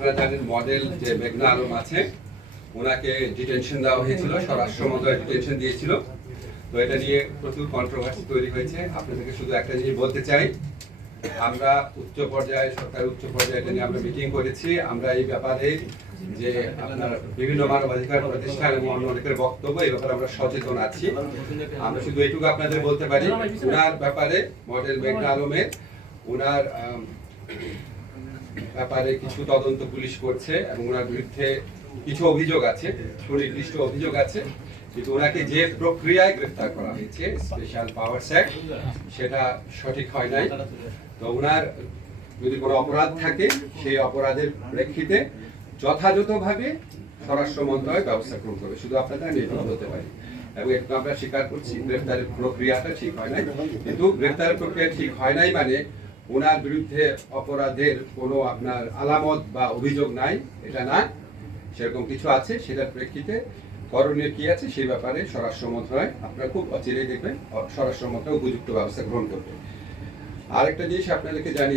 আপনারা জানেন মডেল যে মেঘনা আলম আছে ওনাকে ডিটেনশন দেওয়া হয়েছিল, স্বরাষ্ট্র মন্ত্রণালয় ডিটেনশন দিয়েছিল। তো এটা নিয়ে প্রচুর কন্ট্রোভার্সি তৈরি হয়েছে। আপনাদেরকে শুধু একটা জিনিস বলতে চাই, আমরা উচ্চ পর্যায়ে সরকার উচ্চ পর্যায়ে এটা নিয়ে আমরা মিটিং করেছি। আমরা এই ব্যাপারে যে আপনার বিভিন্ন মানবাধিকার প্রতিষ্ঠান এবং অন্য অনেকের বক্তব্য এই ব্যাপারে আমরা সচেতন আছি। আমরা শুধু এইটুকু আপনাদের বলতে পারি, ওনার ব্যাপারে মডেল মেঘনা আলমের ওনার ব্যাপারে কিছু তদন্ত পুলিশ করছে এবং ওনার বিরুদ্ধে কিছু অভিযোগ আছে, সুনির্দিষ্ট অভিযোগ আছে, কিন্তু ওনাকে যে প্রক্রিয়ায় গ্রেফতার করা হয়েছে স্পেশাল পাওয়ারস অ্যাক্ট সেটা সঠিক হয় নাই। তো ওনার যদি কোনো অপরাধ থাকে সেই অপরাধের প্রেক্ষিতে যথাযথভাবে স্বরাষ্ট্র মন্ত্রণালয় ব্যবস্থা গ্রহণ করবে। শুধু আপনাদের আমি এটা বলতে পারি এবং একটু আমরা স্বীকার করছি গ্রেফতারের প্রক্রিয়াটা ঠিক হয় নাই, কিন্তু গ্রেফতারের প্রক্রিয়া ঠিক হয় নাই মানে ওনার বিরুদ্ধে অপরাধের কোনো আপনার আলামত বা অভিযোগ নাই এটা না, সেরকম কিছু আছে। সেটার প্রেক্ষিতে করণীয় কি আছে সেই ব্যাপারে স্বরাষ্ট্র মন্ত্রণালয় আপনারা খুব অচিরেই দেখবেন স্বরাষ্ট্র মন্ত্রণালয় উপযুক্ত ব্যবস্থা গ্রহণ করবে। আরেকটা জিনিস আপনাদেরকে জানিয়ে